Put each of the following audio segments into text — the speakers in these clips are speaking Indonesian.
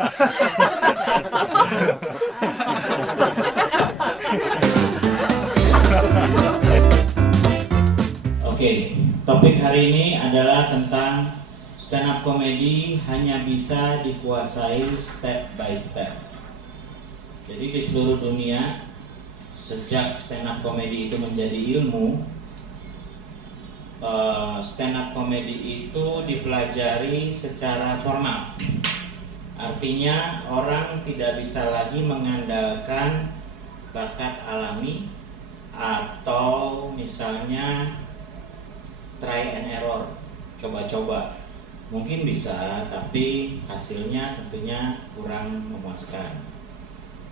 Oke, topik hari ini adalah tentang stand up comedy hanya bisa dikuasai step by step. Jadi di seluruh dunia, sejak stand up comedy itu menjadi ilmu, stand up comedy itu dipelajari secara formal. Artinya orang tidak bisa lagi mengandalkan bakat alami atau misalnya try and error, coba-coba. Mungkin bisa, tapi hasilnya tentunya kurang memuaskan.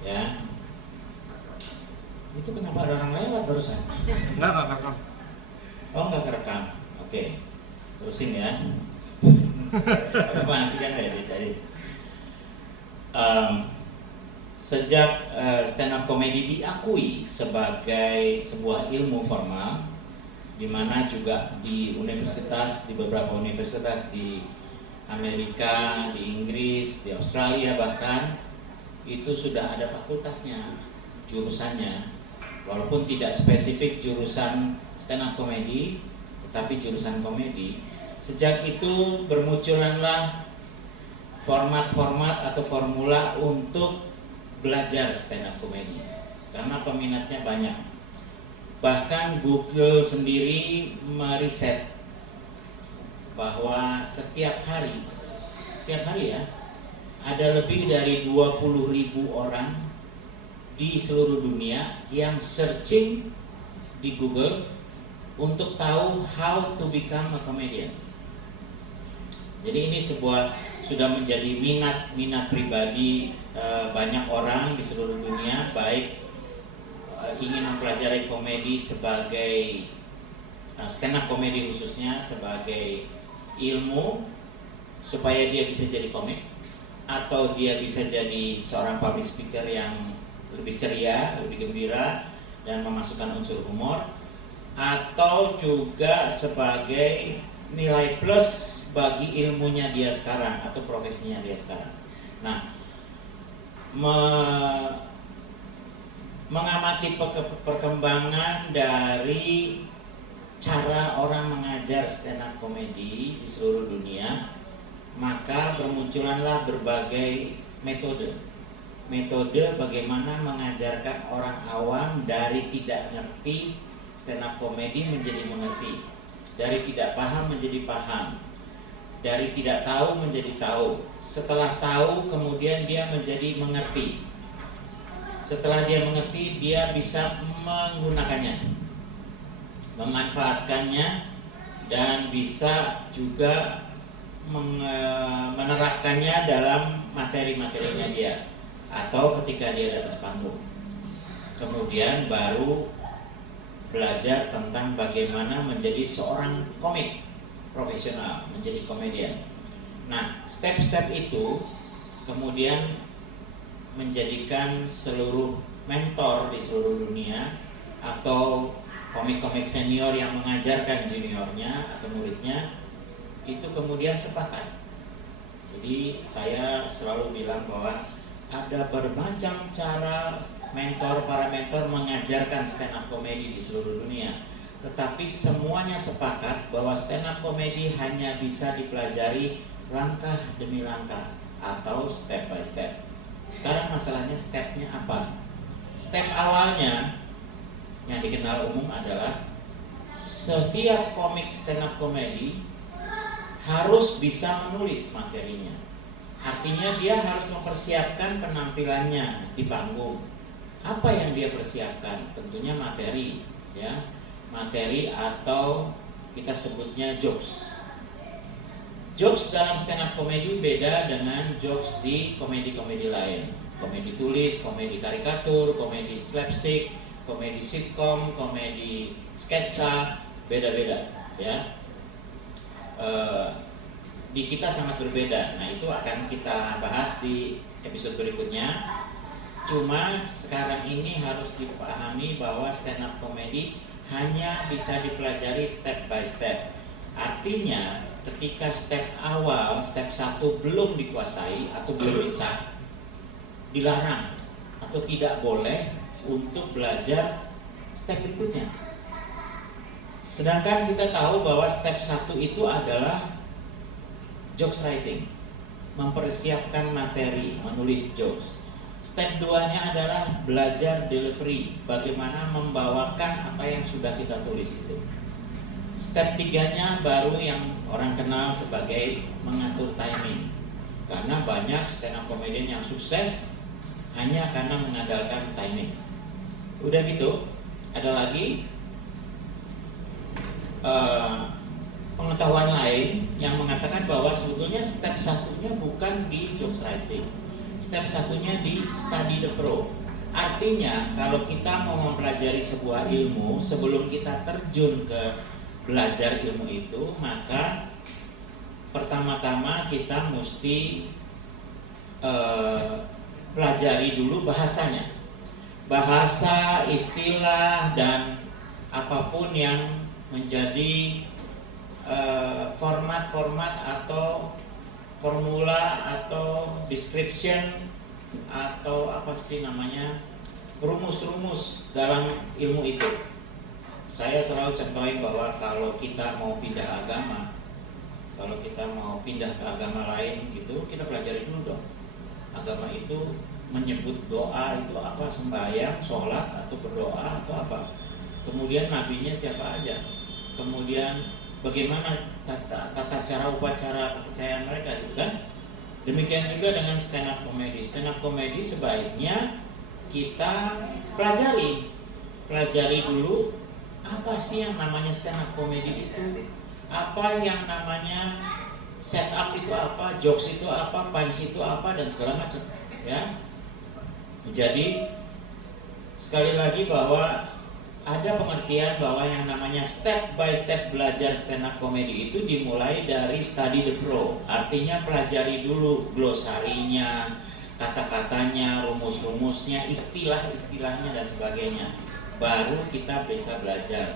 Ya, itu kenapa ada orang lewat barusan? Enggak. Oh, nggak kerekam. Oke, terusin ya. Apa nanti kan dari sejak stand up comedy diakui sebagai sebuah ilmu formal, di mana juga di universitas, di beberapa universitas di Amerika, di Inggris, di Australia bahkan itu sudah ada fakultasnya, jurusannya, walaupun tidak spesifik jurusan stand up comedy, tetapi jurusan komedi. Sejak itu bermunculanlah format-format atau formula untuk belajar stand up comedy karena peminatnya banyak. Bahkan Google sendiri meriset bahwa setiap hari ya, ada lebih dari 20.000 orang di seluruh dunia yang searching di Google untuk tahu how to become a comedian. Jadi ini sudah menjadi minat pribadi banyak orang di seluruh dunia, baik ingin mempelajari komedi sebagai stand up komedi khususnya sebagai ilmu supaya dia bisa jadi komik, atau dia bisa jadi seorang public speaker yang lebih ceria, lebih gembira dan memasukkan unsur humor, atau juga sebagai nilai plus bagi ilmunya dia sekarang atau profesinya dia sekarang. Nah, mengamati perkembangan dari cara orang mengajar stand up comedy di seluruh dunia, maka bermunculanlah berbagai metode bagaimana mengajarkan orang awam dari tidak ngerti stand up comedy menjadi mengerti, dari tidak paham menjadi paham, dari tidak tahu menjadi tahu, setelah tahu kemudian dia menjadi mengerti. Setelah dia mengerti, dia bisa menggunakannya, memanfaatkannya, dan bisa juga menerapkannya dalam materi-materinya dia, atau ketika dia di atas panggung. Kemudian baru belajar tentang bagaimana menjadi seorang komik profesional, menjadi komedian. Nah, step-step itu kemudian menjadikan seluruh mentor di seluruh dunia atau komik-komik senior yang mengajarkan juniornya atau muridnya itu kemudian sepakat. Jadi saya selalu bilang bahwa ada bermacam cara para mentor mengajarkan stand up comedy di seluruh dunia, tetapi semuanya sepakat bahwa stand up comedy hanya bisa dipelajari langkah demi langkah atau step by step. Sekarang masalahnya stepnya apa? Step awalnya yang dikenal umum adalah setiap komik stand up comedy harus bisa menulis materinya. Artinya dia harus mempersiapkan penampilannya di panggung. Apa yang dia persiapkan? Tentunya materi, ya, materi atau kita sebutnya jokes. Jokes dalam stand up comedy beda dengan jokes di komedi-komedi lain. Komedi tulis, komedi karikatur, komedi slapstick, komedi sitcom, komedi sketsa, beda-beda, ya. Di kita sangat berbeda. Nah, itu akan kita bahas di episode berikutnya. Cuma sekarang ini harus dipahami bahwa stand up comedy hanya bisa dipelajari step by step. Artinya ketika step awal, step 1 belum dikuasai atau belum bisa, dilarang atau tidak boleh untuk belajar step berikutnya. Sedangkan kita tahu bahwa step 1 itu adalah jokes writing, mempersiapkan materi, menulis jokes. Step 2-nya adalah belajar delivery, bagaimana membawakan apa yang sudah kita tulis itu. Step 3-nya baru yang orang kenal sebagai mengatur timing. Karena banyak stand up comedian yang sukses hanya karena mengandalkan timing. Udah gitu, ada lagi pengetahuan lain yang mengatakan bahwa sebetulnya step 1-nya bukan di jokes writing. Step 1-nya di study the pro. Artinya kalau kita mau mempelajari sebuah ilmu, sebelum kita terjun ke belajar ilmu itu, maka pertama-tama kita mesti pelajari dulu bahasanya, bahasa, istilah, dan apapun yang menjadi format-format atau formula atau description atau apa sih namanya, rumus-rumus dalam ilmu itu. Saya selalu contohin bahwa kalau kita mau pindah agama, kalau kita mau pindah ke agama lain gitu, kita pelajari dulu dong. Agama itu menyebut doa itu apa, sembahyang, sholat, atau berdoa, atau apa. Kemudian nabinya siapa aja. Kemudian bagaimana tata cara upacara kepercayaan mereka gitu kan. Demikian juga dengan stand up comedy. Stand up comedy sebaiknya kita pelajari dulu apa sih yang namanya stand up comedy itu, apa yang namanya setup itu apa, jokes itu apa, punch itu apa, dan segala macam ya. Jadi sekali lagi bahwa ada pengertian bahwa yang namanya step by step belajar stand up comedy itu dimulai dari study the pro. Artinya pelajari dulu glosarinya, kata-katanya, rumus-rumusnya, istilah-istilahnya, dan sebagainya. Baru kita bisa belajar.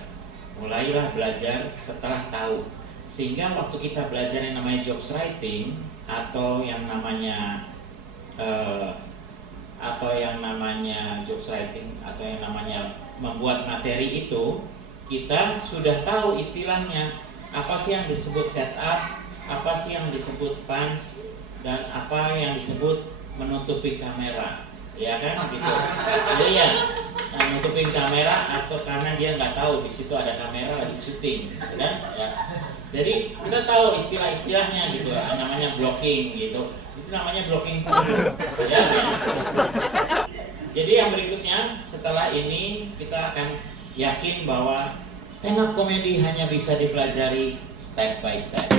Mulailah belajar setelah tahu. Sehingga waktu kita belajar yang namanya jokes writing atau yang namanya jokes writing atau yang namanya membuat materi itu, kita sudah tahu istilahnya. Apa sih yang disebut setup, apa sih yang disebut punch, dan apa yang disebut menutupi kamera. Ya kan gitu. Iya. Nah, nutupin kamera atau karena dia nggak tahu di situ ada kamera lagi syuting, gitu kan? Ya. Jadi kita tahu istilah-istilahnya gitu, namanya blocking gitu. Itu namanya blocking video. Ya, kan? Jadi yang berikutnya setelah ini kita akan yakin bahwa stand up comedy hanya bisa dipelajari step by step.